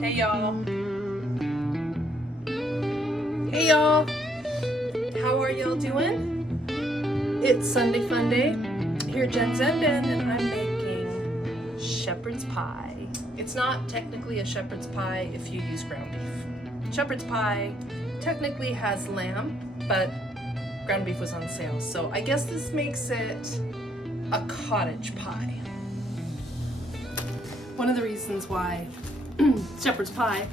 Hey y'all. Hey y'all. How are y'all doing? It's Sunday Funday here at Jenzenden Den, and I'm making shepherd's pie. It's not technically a shepherd's pie if you use ground beef. Shepherd's pie technically has lamb, but ground beef was on sale. So I guess this makes it a cottage pie. One of the reasons why shepherd's pie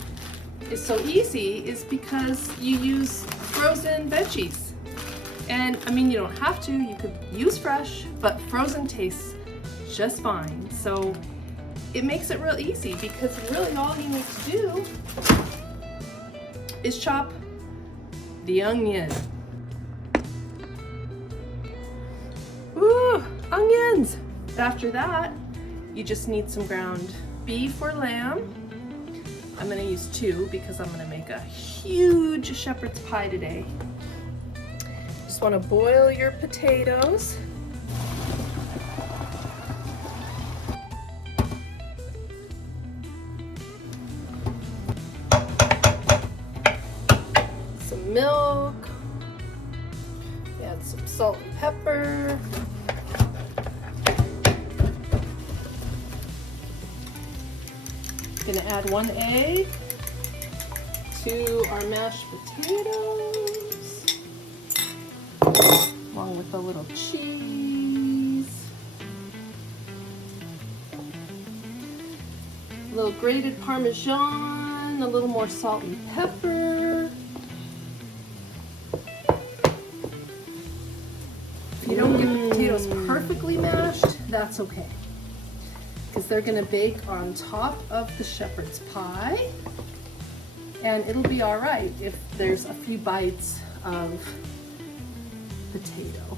is so easy is because you use frozen veggies. And I mean, you don't have to, you could use fresh, but frozen tastes just fine. So it makes it real easy because really all you need to do is chop the onion. Ooh, onions! After that, you just need some ground beef or lamb. I'm gonna use 2 because I'm gonna make a huge shepherd's pie today. Just wanna boil your potatoes. Some milk. Add some salt and pepper. Gonna add 1 egg to our mashed potatoes, along with a little cheese, a little grated Parmesan, a little more salt and pepper. If you don't get the potatoes perfectly mashed, that's okay, because they're gonna bake on top of the shepherd's pie, and it'll be all right if there's a few bites of potato.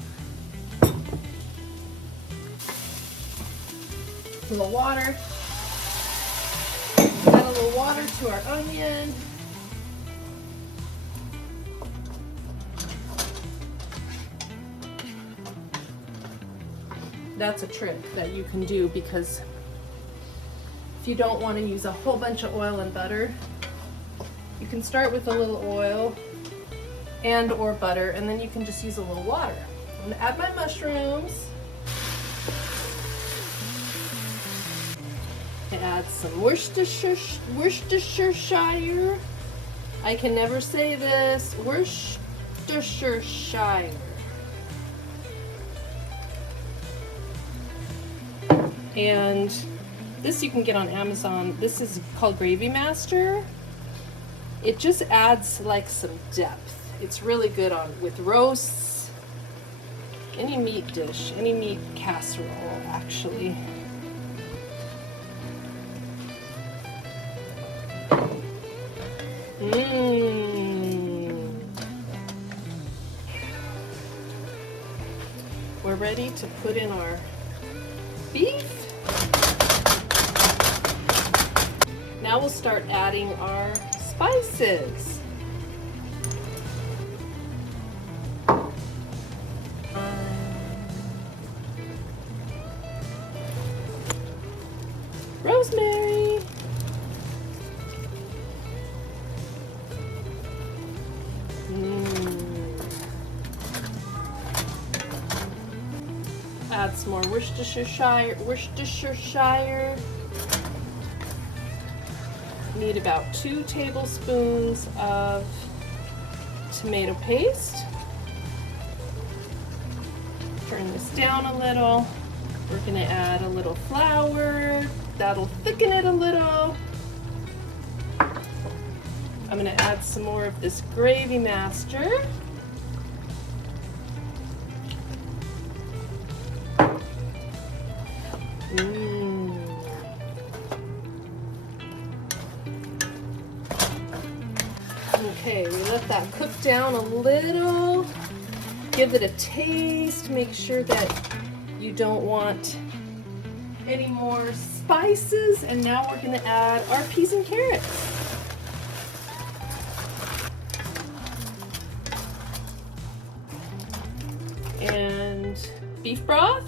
A little water. Add a little water to our onion. That's a trick that you can do, because if you don't want to use a whole bunch of oil and butter, you can start with a little oil and or butter, and then you can just use a little water. I'm gonna add my mushrooms. I add some Worcestershire. I can never say this. Worcestershire. And this you can get on Amazon. This is called Gravy Master. It just adds like some depth. It's really good with roasts, any meat dish, any meat casserole actually. We're ready to put in our beef. Now we'll start adding our spices. Rosemary. Add some more Worcestershire. Need about 2 tablespoons of tomato paste. Turn this down a little. We're gonna add a little flour. That'll thicken it a little. I'm gonna add some more of this Gravy Master. Okay, we let that cook down a little. Give it a taste. Make sure that you don't want any more spices. And now we're going to add our peas and carrots. And beef broth.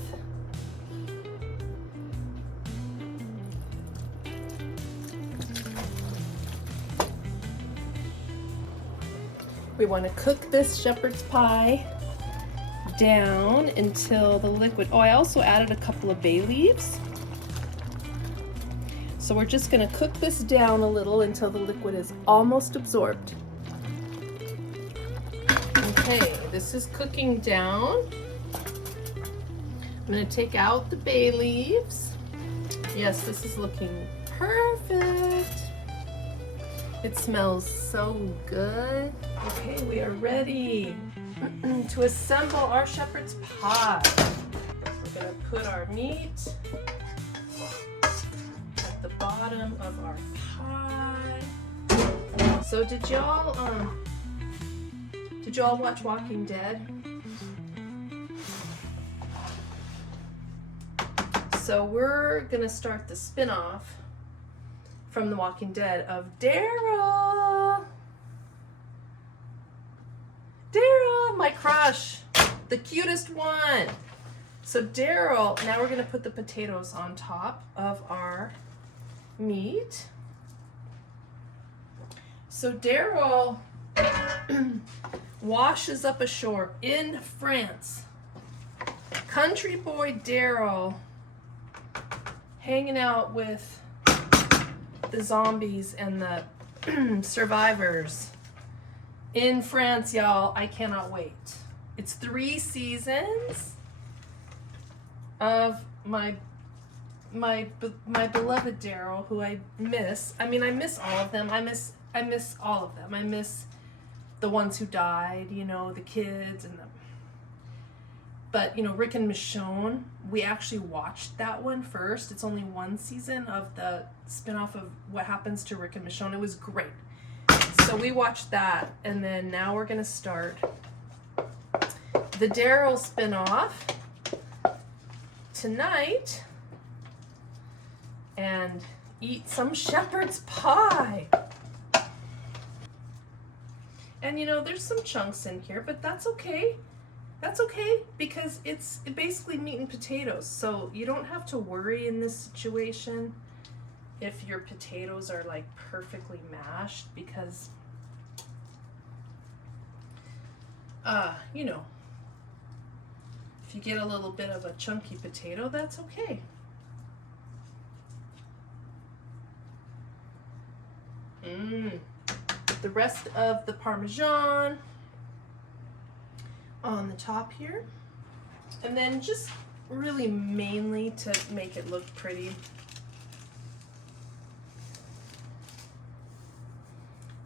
We want to cook this shepherd's pie down until the liquid, oh, I also added a couple of bay leaves. So we're just going to cook this down a little until the liquid is almost absorbed. Okay, this is cooking down. I'm going to take out the bay leaves. Yes, this is looking perfect. It smells so good. Okay, we are ready to assemble our shepherd's pie. We're going to put our meat at the bottom of our pie. So did y'all watch Walking Dead? So we're gonna start the spin-off from The Walking Dead of Daryl. Daryl, my crush, the cutest one. So Daryl, now we're gonna put the potatoes on top of our meat. So Daryl washes up ashore in France. Country boy Daryl hanging out with the zombies and the survivors in France, y'all. I cannot wait. It's 3 seasons of my beloved Daryl, who I miss. I mean, I miss all of them. I miss all of them. I miss the ones who died, you know, the kids and the. But, you know, Rick and Michonne, we actually watched that one first. It's only 1 season of the spinoff of what happens to Rick and Michonne. It was great. So we watched that, and then now we're going to start the Daryl spinoff tonight and eat some shepherd's pie. And, you know, there's some chunks in here, but that's okay. That's okay, because it's basically meat and potatoes, so you don't have to worry in this situation if your potatoes are like perfectly mashed, because you know, if you get a little bit of a chunky potato, that's okay. The rest of the Parmesan on the top here, and then just really mainly to make it look pretty,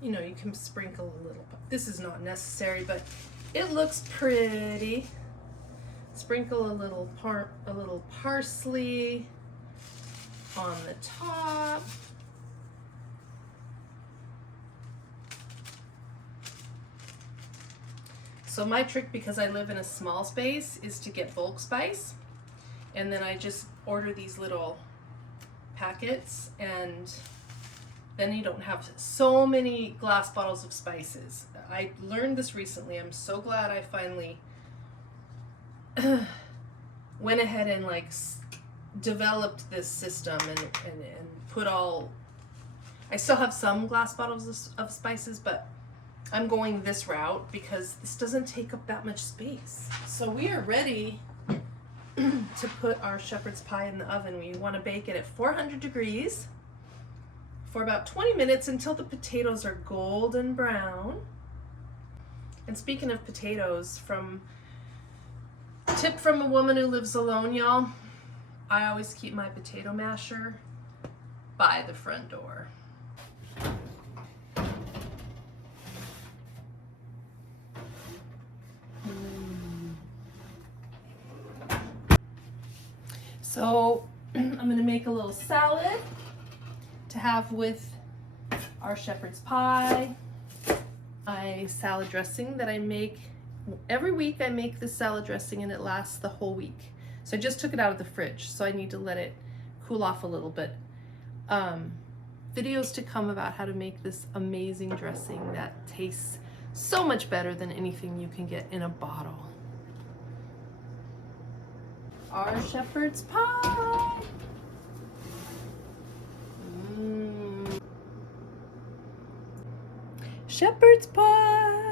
you know, you can sprinkle a little. This is not necessary, but it looks pretty. Sprinkle a little parsley on the top. So my trick, because I live in a small space, is to get bulk spice, and then I just order these little packets, and then you don't have so many glass bottles of spices. I learned this recently. I'm so glad I finally went ahead and like developed this system and put all. I still have some glass bottles of spices, but I'm going this route because this doesn't take up that much space. So we are ready to put our shepherd's pie in the oven. We want to bake it at 400 degrees for about 20 minutes until the potatoes are golden brown. And speaking of potatoes, tip from a woman who lives alone, y'all, I always keep my potato masher by the front door. So I'm going to make a little salad to have with our shepherd's pie. My salad dressing that I make every week. I make this salad dressing and it lasts the whole week. So I just took it out of the fridge, so I need to let it cool off a little bit. Videos to come about how to make this amazing dressing that tastes so much better than anything you can get in a bottle. our shepherd's pie. Shepherd's pie.